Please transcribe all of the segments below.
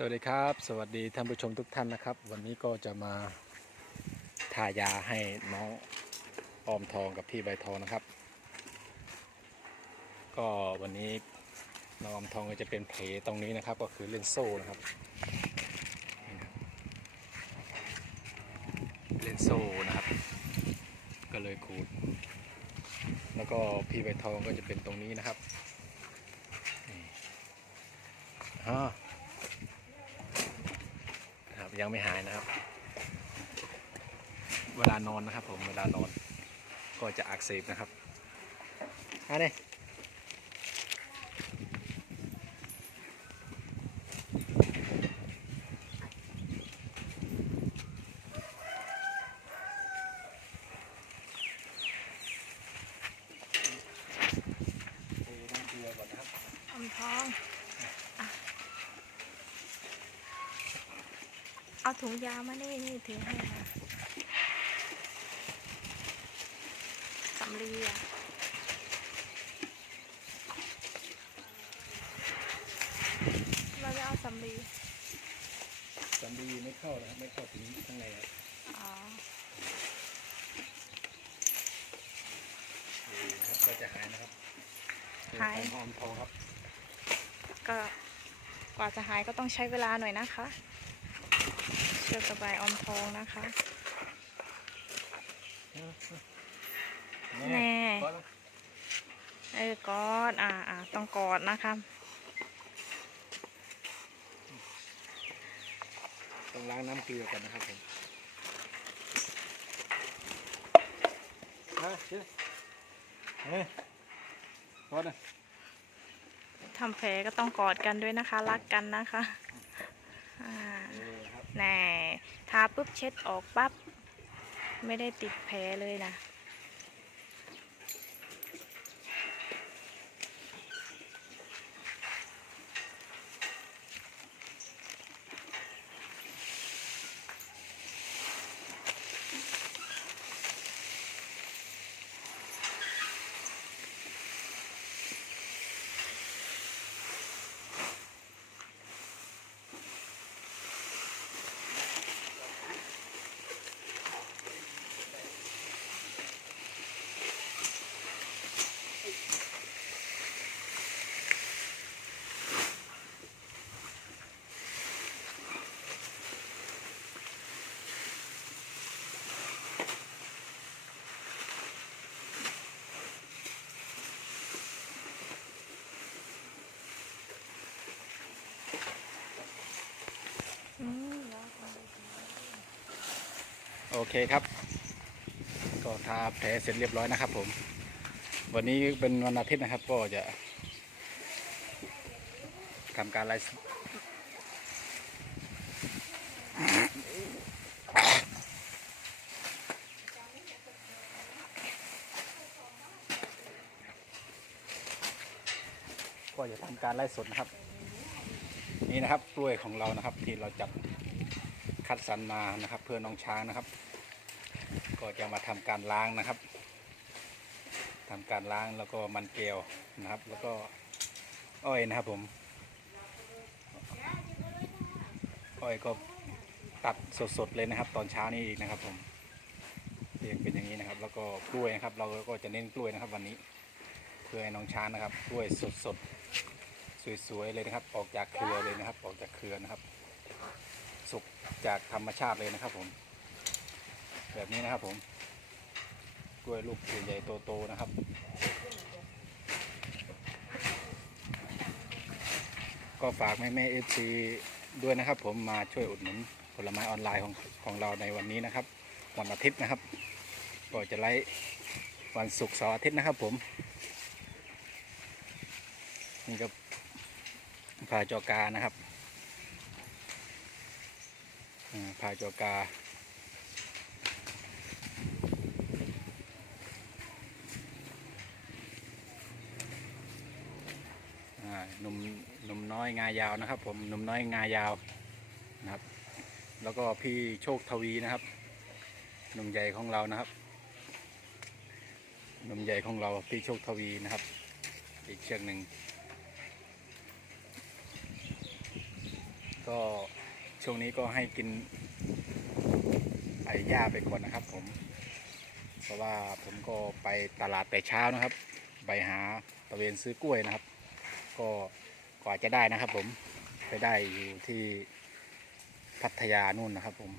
สวัสดีครับ สวัสดีท่านผู้ชมทุกท่านนะครับ วันนี้ก็จะมาทายาให้น้องออมทองกับพี่ใบทองนะครับ ก็วันนี้น้องออมทองก็จะเป็นเพลตรงนี้นะครับ ก็คือเล่นโซ่นะครับเล่นโซ่นะครับ ก็เลยขูด แล้วก็พี่ใบทองก็จะเป็นตรงนี้นะครับอ่า ยังไม่หายนะครับ เวลานอนนะครับ ผมเวลานอนก็จะอักเสบนะครับอันนี้น้ำเกลือก่อนนะครับอมทองอะ เอาถุงยามานี่นี่ถือให้นะสำลีอะเราจะเอาสำลีสำลีไม่เข้านะไม่เข้าถึงข้างในครับอ๋อนี่นะครับก็จะหายนะครับหายเป็นของหอมทองครับ ก็กว่าจะหายก็ต้องใช้เวลาหน่อยนะคะ เชือกกระบายออมทองนะคะแน่ก็ต้องเออกอดอ่าอ่าต้องกอดนะคะต้องล้างน้ำเกลือก่อนนะครับผมมาเชื่อเฮ้ยกดนะทำแผลก็ต้องกอดกันด้วยนะคะ รักกันนะคะอ่าเออครับแน่ ทาปุ๊บเช็ดออกปั๊บ ไม่ได้ติดแผลเลยนะ โอเคครับ ก็ทาแผลเสร็จเรียบร้อยนะครับ ผม วันนี้เป็นวันอาทิตย์นะครับ ก็จะทำการไลฟ์ก็จะทำการไลฟ์สดนะครับ นี่นะครับกล้วยของเรานะครับ ที่เราจับคัดสรรมานะครับ เพื่อน้องช้างนะครับ ก็จะมาทำการล้างนะครับทำการล้างแล้วก็มันเกลียวนะครับ แล้วก็อ้อยนะครับผมอ้อยก็ตัดสดๆเลยนะครับ ตอนเช้านี้อีกนะครับผมเรียงเป็นอย่างนี้นะครับ แล้วก็กล้วยนะครับ เราก็จะเน้นกล้วยนะครับ วันนี้เพื่อให้น้องช้างนะครับ กล้วยสดๆสวยๆเลยนะครับ ออกจากเครือเลยนะครับ ออกจากเครือนะครับ สุกจากธรรมชาติเลยนะครับผม แบบนี้นะครับผม กล้วยลูกใหญ่ๆโตๆนะครับ ก็ฝากแม่แม่เอฟซีด้วยนะครับผมมาช่วยอุดหนุนผลไม้ออนไลน์ของของเราในวันนี้นะครับ วันอาทิตย์นะครับ ก็จะไล่วันศุกร์เสาร์อาทิตย์นะครับผมนี่ก็พาจอกานะครับพาจอกา หนุ่มหนุ่มน้อยงายาวนะครับผมหนุ่มน้อยงายาวนะครับ แล้วก็พี่โชคทวีนะครับหนุ่มใหญ่ของเรานะครับหนุ่มใหญ่ของเราพี่โชคทวีนะครับ อีกเชือกหนึ่งกก็ช่วงนี้ก็ให้กินไอ้หญ้าไปก่อนนะครับ ผม เพราะว่าผมก็ไปตลาดแต่เช้านะครับ ไปหาตะเวนซื้อกล้วยนะครับ ก็กว่าจะได้นะครับผมไปได้อยู่ที่พัทยานู่นนะครับผม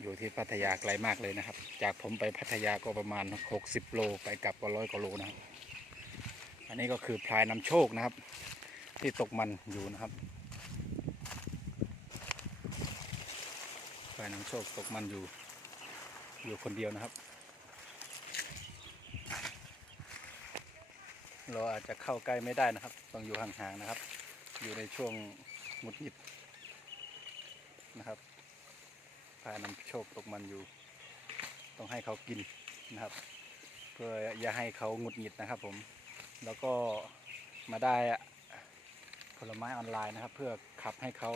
อยู่ที่พัทยาไกลมากเลยนะครับ จากผมไปพัทยาก็ประมาณ 60 โลไปกลับก็ร้อยกว่าโลนะครับอันนี้ก็คือพลายนำโชคนะครับ ที่ตกมันอยู่นะครับพลายนำโชคตกมันอยู่อยู่คนเดียวนะครับ เราอาจจะเข้าใกล้ไม่ได้นะครับ ต้องอยู่ห่างๆนะครับ อยู่ในช่วงหงุดหงิดนะครับพานำโชคตกมันอยู่ ต้องให้เขากินนะครับ เพื่ออย่าให้เขาหงุดหงิดนะครับผม แล้วก็มาได้ผลไม้ออนไลน์นะครับ เพื่อขับให้เขา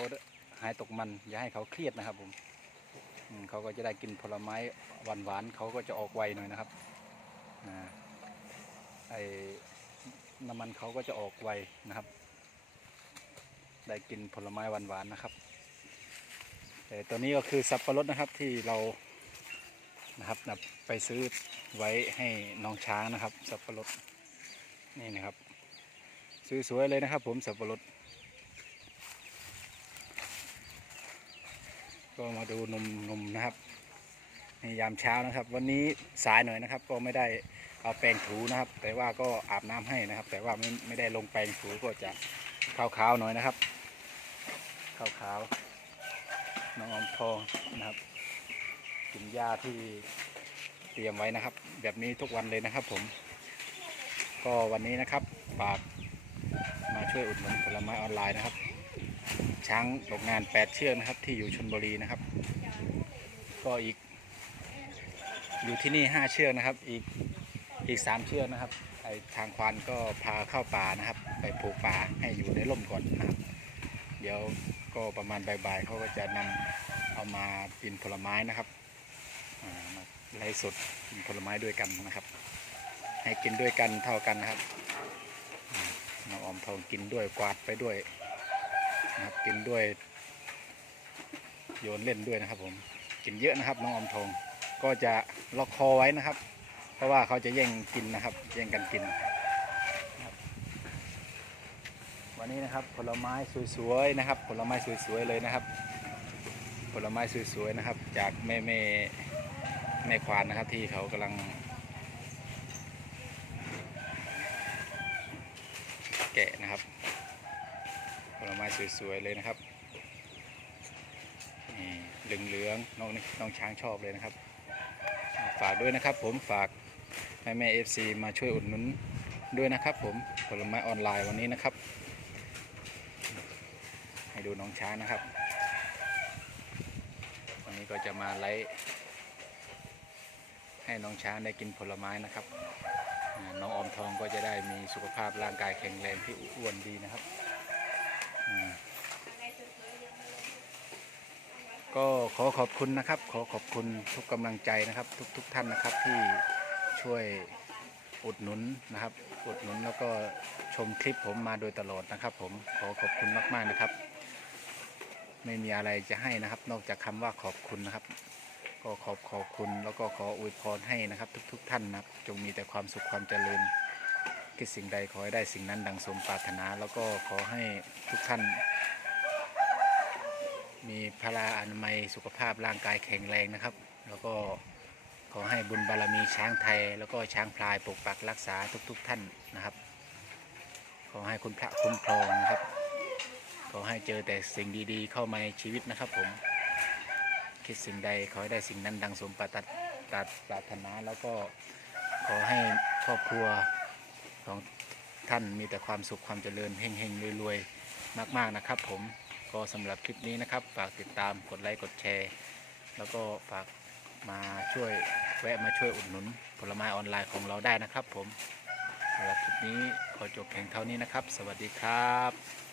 หายตกมัน อย่าให้เขาเครียดนะครับผมเขาก็จะได้กินผลไม้หวานๆเขาก็จะออกไวหน่อยนะครับอไอ น้ำมันเขาก็จะออกไวนะครับ ได้กินผลไม้หวานๆนะครับแต่ตัวนี้ก็คือสับปะรดนะครับที่เรานะครับนไปซื้อไว้ให้น้องช้างนะครับ สับปะรดนี่นะครับซื้อสวยเลยนะครับผมสับปะรดก็มาดูนมนมนะครับในยามเช้านะครับ วันนี้สายหน่อยนะครับ ก็ไม่ได้ เอาแปรงถูนะครับ แต่ว่าก็อาบน้ำให้นะครับ แต่ว่าไม่ไม่ได้ลงแปรงถูก็จะขาวๆหน่อยนะครับขาวๆน้องอมทองนะครับกินหญ้าที่เตรียมไว้นะครับ แบบนี้ทุกวันเลยนะครับ ผม ก็วันนี้นะครับฝากมาช่วยอุดหนุนผลไม้ออนไลน์นะครับ ช้างตกงาน8เชือกนะครับ ที่อยู่ชนบุรีนะครับ ก็อีกอยู่ที่นี่ 5 เชือกนะครับ อีก อีก3เชือกนะครับไอทางควานก็พาเข้าป่านะครับ ไปผูกป่าให้อยู่ในร่มก่อนนะครับ เดี๋ยวก็ประมาณบ่ายๆเขาก็จะนำเอามากินผลไม้นะครับมาไล่สดกินผลไม้ด้วยกันนะครับ ให้กินด้วยกันเท่ากันนะครับน้องอมทองกินด้วยกวาดไปด้วยนะครับกินด้วย โยนเล่นด้วยนะครับผมกินเยอะนะครับ น้องอมทองก็จะล็อกคอไว้นะครับ เพราะว่าเขาจะแย่งกินนะครับ แย่งกันกิน วันนี้นะครับผลไม้สวยๆนะครับ ผลไม้สวยๆเลยนะครับ ผลไม้สวยๆนะครับ จากแม่แม่แม่ควานนะครับที่เขากำลัง แกะนะครับ ผลไม้สวยๆเลยนะครับนี่เหลืองๆน้องน้องช้างชอบเลยนะครับ ฝากด้วยนะครับผมฝาก แม่แม่เอฟซีมาช่วยอุดหนุนด้วยนะครับผมผลไม้ออนไลน์วันนี้นะครับ ให้ดูน้องช้างนะครับ วันนี้ก็จะมาไลฟ์ให้น้องช้างได้กินผลไม้นะครับ น้องอมทองก็จะได้มีสุขภาพร่างกายแข็งแรงที่อ้วนดีนะครับ ก็ขอขอบคุณนะครับ ขอขอบคุณทุกกำลังใจนะครับ ทุกทุกท่านนะครับที่ ช่วยอุดหนุนนะครับ อุดหนุนแล้วก็ชมคลิปผมมาโดยตลอดนะครับ ผมขอขอบคุณมากๆนะครับ ไม่มีอะไรจะให้นะครับ นอกจากคำว่าขอบคุณนะครับ ก็ขอบขอบคุณแล้วก็ขออวยพรให้นะครับ ทุก ๆ ท่านนะครับ จงมีแต่ความสุขความเจริญคิดสิ่งใดขอให้ได้สิ่งนั้นดังสมปรารถนา แล้วก็ขอให้ทุกท่านมีพลาอนามัยสุขภาพร่างกายแข็งแรงนะครับ แล้วก็ ขอให้บุญบารมีช้างไทย แล้วก็ช้างพลายปกปักรักษาทุก ๆ ท่านนะครับ ขอให้คุณพระคุ้มครองนะครับ ขอให้เจอแต่สิ่งดีๆ เข้ามาในชีวิตนะครับ ผม คิดสิ่งใดขอให้ได้สิ่งนั้นดังสมปรารถปราปรารถนาแล้วก็ขอให้ครอบครัวของท่านมีแต่ความสุขความเจริญเฮงๆรวยๆมาก ๆนะครับ ผมก็สำหรับคลิปนี้นะครับ ฝากติดตามกดไลค์กดแชร์ แล้วก็ฝาก มาช่วยแวะมาช่วยอุดหนุนผลไม้ออนไลน์ของเราได้นะครับผมสำหรับคลิปนี้ขอจบเพียงเท่านี้นะครับ สวัสดีครับ